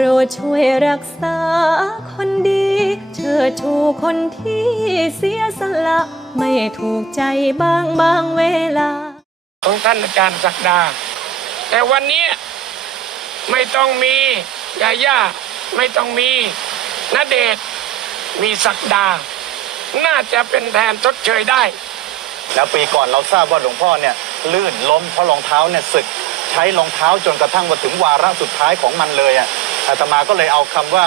รดช่วยรักษาคนดี เชิดชูคนที่เสียสละ ไม่ถูกใจบ้างบางเวลา ของท่านอาจารย์ศักดา แต่วันนี้ไม่ต้องมียาย่าไม่ต้องมีนเดชน์มีศักดา น่าจะเป็นแทนทดเชยได้ แล้วปีก่อนเราทราบว่าหลวงพ่อเนี่ยลื่นล้มเพราะรองเท้าเนี่ยสึก ใช้รองเท้าจนกระทั่งมาถึงวาระสุดท้ายของมันเลยอะ อาตมาก็เลยเอาคำว่า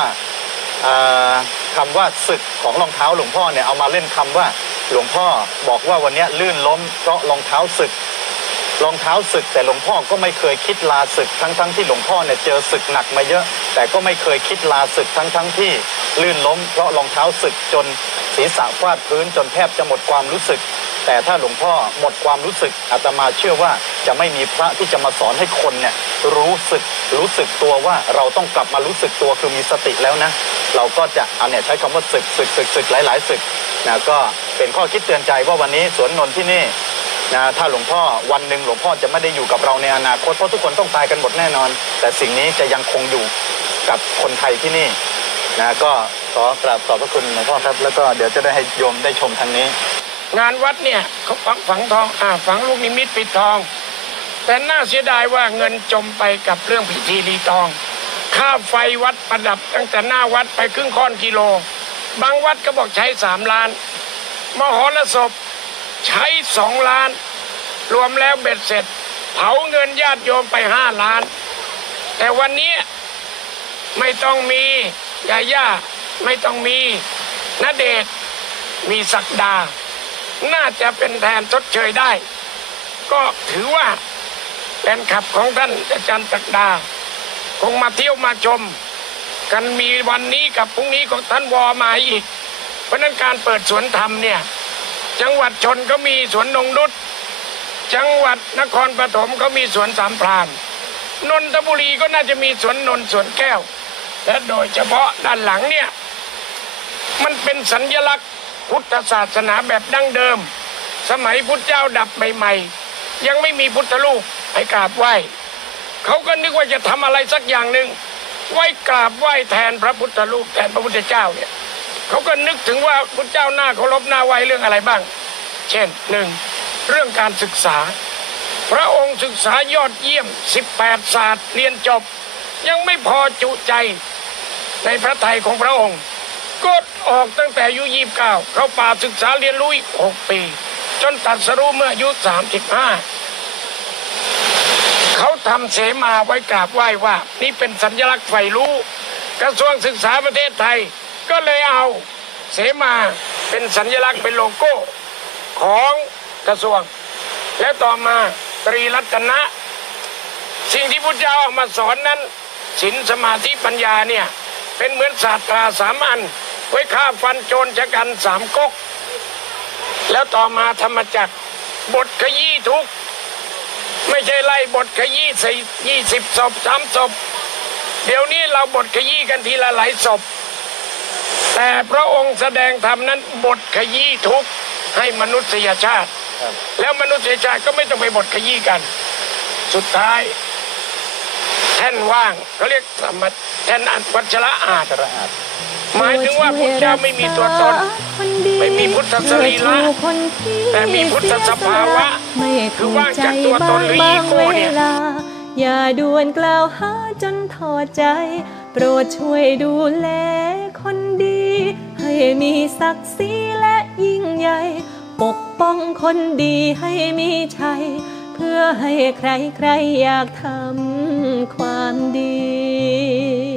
อ่าคำว่าศึกของรองเท้าหลวงพ่อเนี่ยเอามาเล่นคำว่าหลวงพ่อบอกว่าวันนี้ลื่นล้มเพราะรองเท้าศึกรองเท้าศึกแต่หลวงพ่อก็ไม่เคยคิดลาศึกทั้งๆทที่หลวงพ่อเนี่ยเจอศึกหนักมาเยอะ แต่ก็ไม่เคยคิดลาศึกทั้งๆทที่ลื่นล้มเพราะรองเท้าศึกจนศีรษะฟาดพื้นจนแทบจะหมดความรู้สึก แต่ถ้าหลวงพ่อหมดความรู้สึกอาตมาเชื่อว่าจะไม่มีพระที่จะมาสอนให้คนเนี่ย รู้สึกรู้สึกตัวว่าเราต้องกลับมารู้สึกตัวคือมีสติแล้วนะ เราก็จะอันเนี่ยใช้คำว่าศึกศึกศึกศึกหลาย ๆ ศึกนะก็เป็นข้อคิดเตือนใจว่าวันนี้สวนนนท์ที่นี่นะถ้าหลวงพ่อวันหนึ่งหลวงพ่อจะไม่ได้อยู่กับเราในอนาคตเพราะทุกคนต้องตายกันหมดแน่นอน แต่สิ่งนี้จะยังคงอยู่กับคนไทยที่นี่นะก็ขอกราบขอบพระคุณหลวงพ่อครับ แล้วก็เดี๋ยวจะได้ให้โยมได้ชมทางนี้ งานวัดเนี่ยเขาฝังฝังทองอ่าฝังลูกนิมิตปิดทอง แต่น่าเสียดายว่าเงินจมไปกับเรื่องพิธีรีตอง ค่าไฟวัดประดับตั้งแต่หน้าวัดไปครึ่งค่อนกิโล บางวัดก็บอกใช้สามล้าน มหรสพใช้สองล้าน รวมแล้วเบ็ดเสร็จ เผาเงินญาติโยมไปห้าล้าน แต่วันนี้ไม่ต้องมียาย่าไม่ต้องมีนเดชมีศักดา น่าจะเป็นแทนทดเชยได้ ก็ถือว่า เป็นขับของท่านอาจารย์ศักดา คงมาเที่ยวมาชม กันมีวันนี้กับพรุ่งนี้ของท่านวอมาอีก เพราะนั้นการเปิดสวนธรรมเนี่ย จังหวัดชนก็มีสวนนงนุษจังหวัดนครปฐมก็มีสวนสามพรานนนทบุรีก็น่าจะมีสวนนนสวนแก้ว และโดยเฉพาะด้านหลังเนี่ย มันเป็นสัญญลักษณ์พุทธศาสนาแบบดั้งเดิม สมัยพุทธเจ้าดับใหม่ ๆ ยังไม่มีพุทธลูก ไปกราบไหว้เขาก็นึกว่าจะทำอะไรสักอย่างหนึ่งไหว้กราบไหว้แทนพระพุทธรูปแทนพระพุทธเจ้าเนี่ยเขาก็นึกถึงว่าพระเจ้าหน้าเคารพหน้าไหว้เรื่องอะไรบ้าง เช่นหนึ่งเรื่องการศึกษา พระองค์ศึกษายอดเยี่ยม 18 ศาสตร์เรียนจบ ยังไม่พอจุใจในพระไทยของพระองค์ก็ออกตั้งแต่อายุ29 เข้าป่าศึกษาเรียนรู้อีก 6 ปี จนตัดสรู้เมื่ออายุ 35 ทำเสมาไว้กราบไหว้ว่า นี่เป็นสัญลักษณ์ใฝ่รู้ กระทรวงศึกษาประเทศไทย ก็เลยเอาเสมาเป็นสัญลักษณ์เป็นโลโก้ของกระทรวง แล้วต่อมาตรีรัตนะ สิ่งที่พุทธเจ้าเอามาสอนนั้นศีลสมาธิปัญญาเนี่ย เป็นเหมือนศาสตราสามอัน ไว้ฆ่าฟันโจรชะกันสามก๊กแล้วต่อมาธรรมจักรบทขยี้ทุกข์ ไม่ใช่ไล่บทขยี้ใส่ยี่สิบศพสามศพเดี๋ยวนี้เราบทขยี้กันทีละหลายศพ แต่พระองค์แสดงธรรมนั้นบทขยี้ทุกให้มนุษยชาติ แล้วมนุษยชาติก็ไม่ต้องไปบทขยี้กัน สุดท้ายแท่นว่างเขาเรียกสมแท่นอันวัชระอาจกระอาดหมายถึงว่าพุทธเจ้าไม่มีตัวตน ไม่มีพุทธสรีระแต่มีพุทธสภาวะ ไม่คือว่างจากตัวลา อย่าด่วนกล่าวหาจนทอดใจ โปรดช่วยดูแลคนดี ให้มีศักดิ์ศรีและยิ่งใหญ่ ปกป้องคนดีให้มีชัย เพื่อให้ใครๆอยากทำความดี